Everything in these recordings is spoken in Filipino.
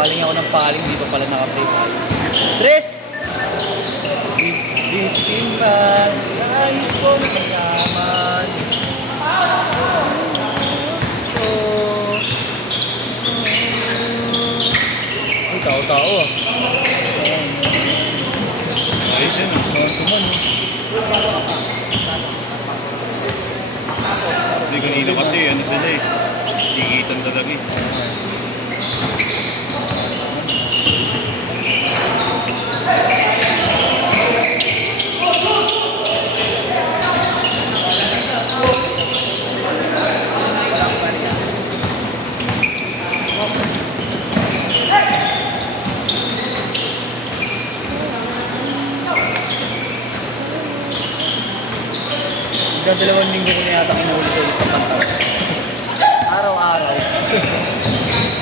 Paling ako ng paling, di pa pala naka-play tayo. Tres! Bitimbang, nais ko na mayaman. Ay, tao-tao ah. Ayos yun. Tuman. Hindi kanina kasi ano sila eh. Digitan talaga eh. Dalawang linggo ko na yata kinulit ulit ang pantal. Araw-araw.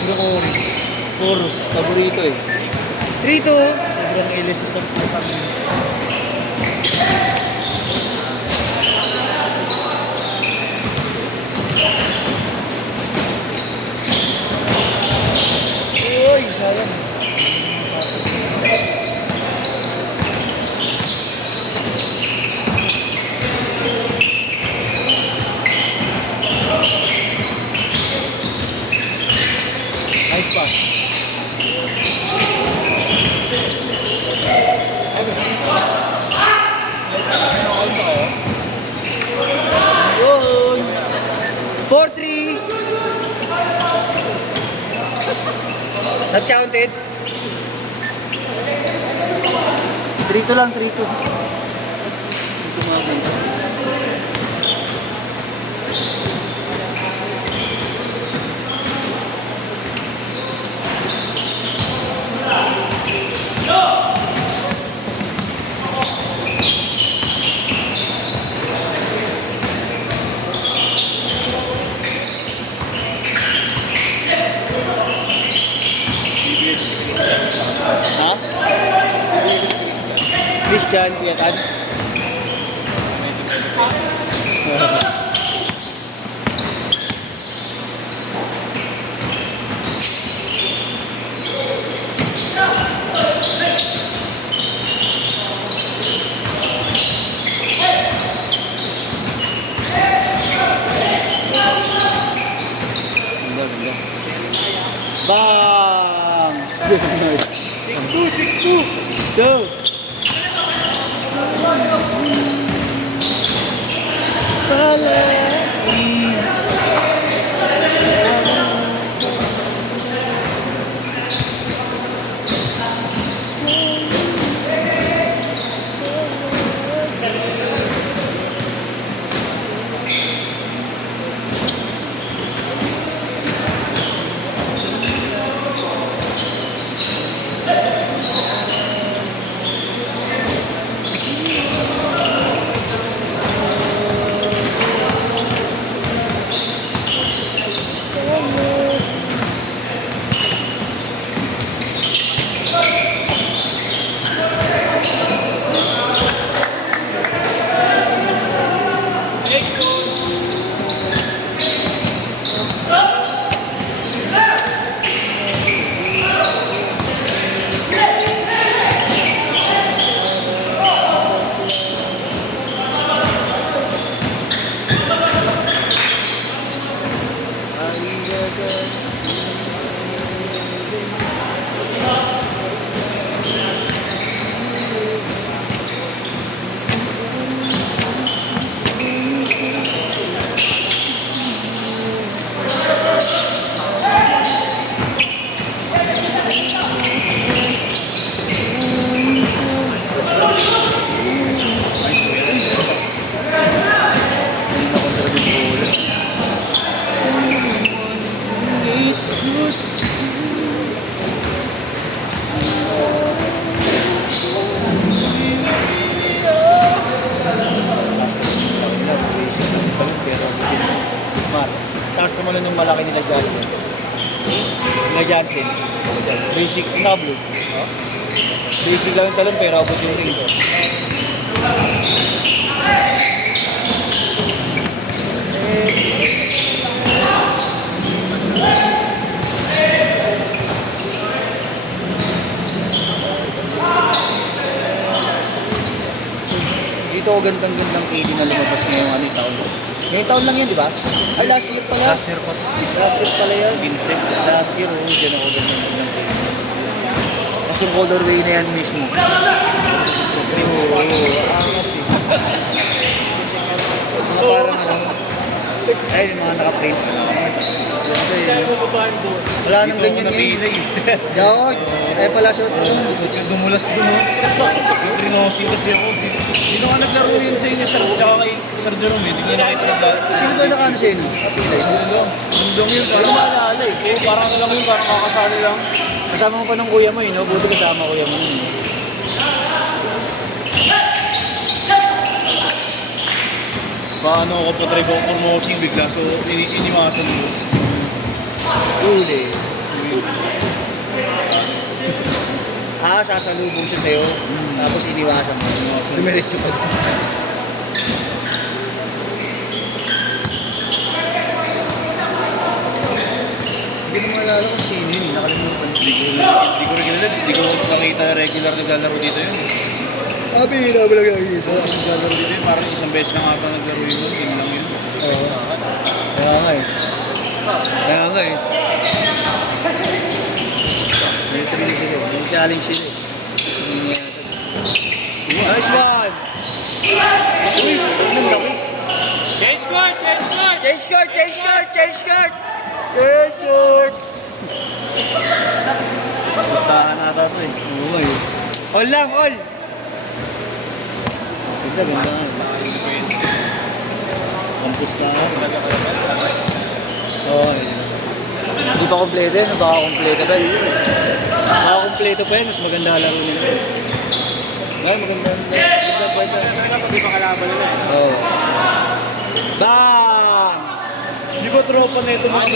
Hindi ko oris. Chorus. Paborito eh. Trito. Sobrang ilis sa kami. Uy, sayang. Nice pass. Yun. 4-3. Not counted. 3-2 lang, 3-2. Dito mga ganito. Ha? Christian, Piatan. Bang! 6-2, 6-2. 6-2. Taas naman yung malaki nila Johnson. Nila Johnson. Basic na blue. Basic lang yung talon pero abot yung ring. gandang-gandang KD na lumabas ngayong ano yung taon. Ngayong taon lang yan, di ba? Ay, last year pala. Last year pa. Last year pala yan. Vincent. Last year, oh, dyan ako gandang-gandang KD. Kasi yung colorway na yan mismo. Oo, kasi. Mga parang ano, ayun, mga naka-print. Ganda yun. Wala nang ganyan ngayon. Gawag. Ay pala siya ito. Dumulas dun, oh. Yung Rinosi kasi ako. Dito nga naglaro yun sa inyo, sir. Tsaka kay Sir Jerome, hindi ko nakita naglaro. Sino ba nakano sa inyo? Kapilay. Yung yun, Ano maalala eh? eh, parang ano lang yun, parang kakasali lang. Kasama mo pa ng kuya mo eh, no? Buti kasama kuya mo yun. eh. Paano ako pa try ko promoting bigla, so iniwasan mo. Uli. Sasalubong siya sa'yo. Tapos iniwasan mo. Dumiretso pa. Hindi ko maalala kung sino yun. Nakalimutan ko. Hindi ko rin kilala, hindi ko nakita regular naglalaro dito yun. Bihira mo lang nakikita. Naglalaro dito yun, parang isang beses na nga pa naglaro yun, yun lang yun. Oo. Kaya nga eh. Kaya nga eh. May thrill sila eh. May challenge sila eh. Nice one! Uy! Anong laki? Change court! Change court! Change court! Change court! Change court! Change court! Gustahan nata ito eh. Oo nga eh. All lang! All! Ganda, ganda nga. Campus na ako. Oo. Hindi pa kompleto yan. Baka kompleto pa yun. Baka kompleto pa yan. Mas maganda laro nila. Ay, maganda. Maganda pa ito. Hindi pa kalaban nila eh. Oo. Bang! Di ba tropa na ito mga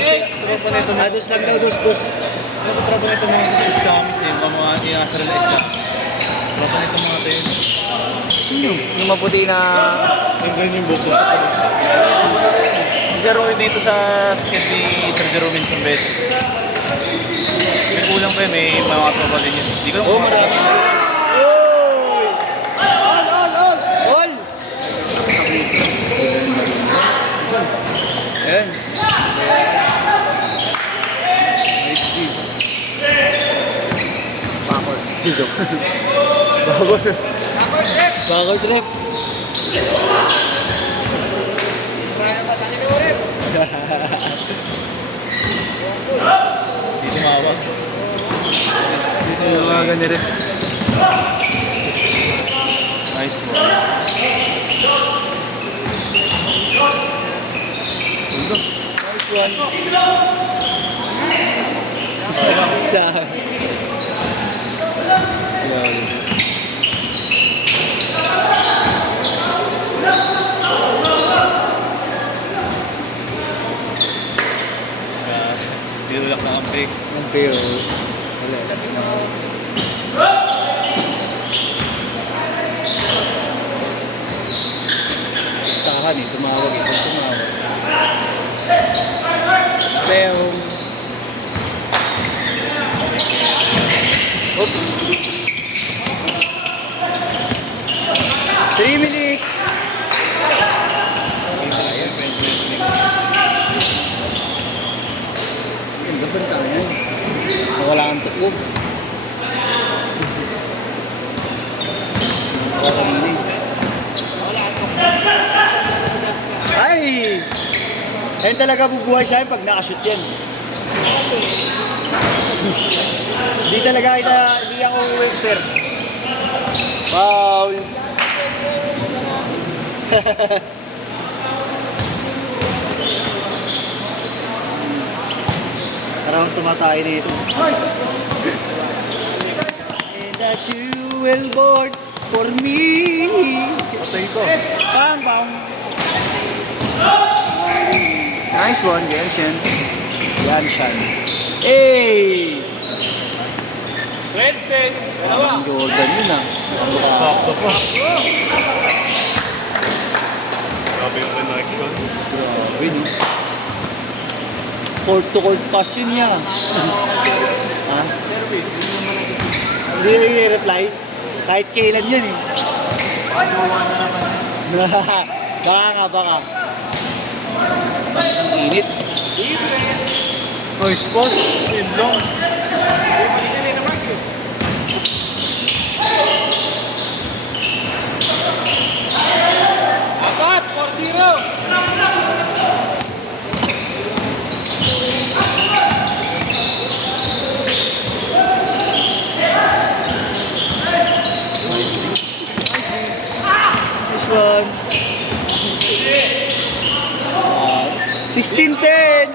tropa na ito Dos lang daw, dos. Di ba tropa na ito mga scammers eh, mga inasal na scam. Tropa na ito mga tayo. Sino? Yung maputi na... Yung ganyan yung buko. Naglaro ko dito sa skate ni Sir Jerome isang beses. May kulang pa yun, may mga tropa din yun. Hindi ko lang Oh, marami. Oy! All! Ayan. Nice deal. Bakol. Dito. Bakol. Bakol trip. Hindi sumawag. Dito yung mga ganyan rin. Nice one. Nice one. Yeah. Tinulak na ang break. Ang peo. Wala. Listahan eh. Tumawag eh. Tumawag. Peo. Oops. 3 minutes. Ganda ba tayo? Wala kang tukog. Wala kang mini. Ay! Ayun talaga bubuhay sa'yo pag nakashoot yan. Hindi talaga kita, hindi ako webster. Wow! Parang tumatay na ito. And that you will board for me. Patay ko. Bang, bang. Nice one, Jensen. Yanshan. Hey! Red pen. Ang Jordan yun ah. Sakto pa. Grabe yung connection. Grabe no. Court to court pass yun niya. Ha? Hindi reply. Kahit kailan yan eh. Baka nga, baka. Ang init. Oy, spos. Yun lang. Apat! 4-0! This one. 16-10.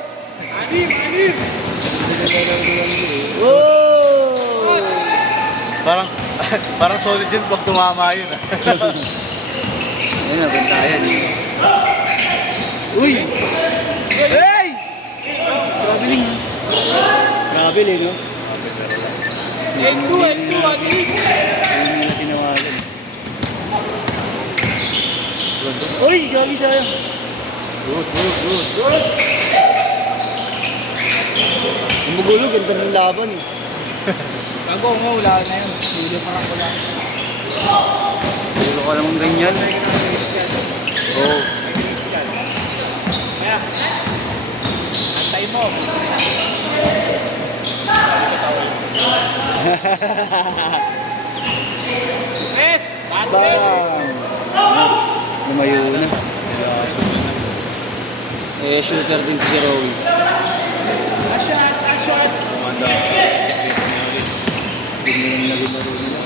Whoa! Parang, parang solid yun pag tumama yun. Ayun na, bantayan. Uy! Hey! Grabe rin. Grabe rin, no? N2, Hindi nila tinawagan. Uy! Gagi sayang. Good. Umugulog, ganda ng laban eh. Gago mo, wala na yun. Hindi pa lang wala. Puro ka naman ganyan. Oo. Kaya, antay mo. Yes! Basket! Bang! Lumayo na. Eh, shooter din si Rowie. Kumanda. Hindi na naglaro nila.